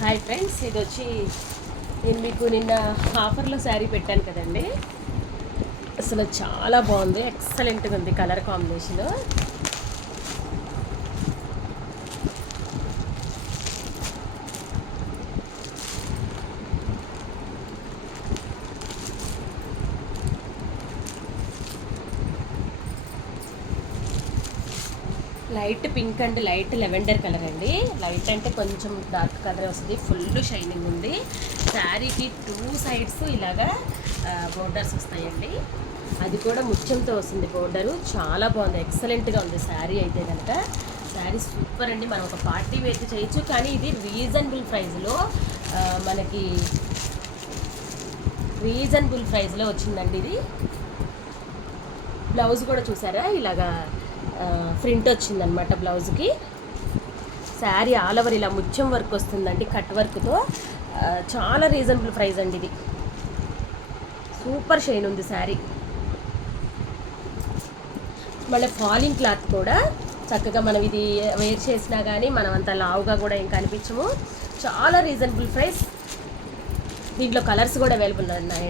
Hi friends, ఇది వచ్చి నేను మీకు నిన్న ఆఫర్లో శారీ పెట్టాను కదండి. అసలు చాలా బాగుంది, ఎక్సలెంట్గా ఉంది colour combination. Light pink and light lavender colour అండి. లైట్ అంటే కొంచెం డార్క్ కలర్ వస్తుంది, ఫుల్ షైనింగ్ ఉంది. శారీకి 2 సైడ్స్ ఇలాగా బోర్డర్స్ వస్తాయండి. అది కూడా ముత్యంతో వస్తుంది బోర్డరు. చాలా బాగుంది, ఎక్సలెంట్గా ఉంది శారీ అయితే కనుక. శారీ సూపర్ అండి. మనం ఒక పార్టీ వేర్ చేయొచ్చు, కానీ ఇది రీజనబుల్ ప్రైస్లో మనకి వచ్చిందండి. ఇది బ్లౌజ్ కూడా చూసారా, ఇలాగా ప్రింట్ వచ్చిందనమాట బ్లౌజ్కి. శారీ ఆల్ ఓవర్ ఇలా ముత్యం వర్క్ వస్తుందండి, కట్ వర్క్తో. చాలా రీజనబుల్ ప్రైస్ అండి. ఇది సూపర్ షైన్ ఉంది శారీ. మళ్ళీ ఫాలింగ్ క్లాత్ కూడా చక్కగా మనం ఇది వేర్ చేసినా కానీ మనం అంత లావుగా కూడా ఏం కనిపించము. చాలా రీజనబుల్ ప్రైస్. దీంట్లో కలర్స్ కూడా అవైలబుల్ ఉన్నాయి.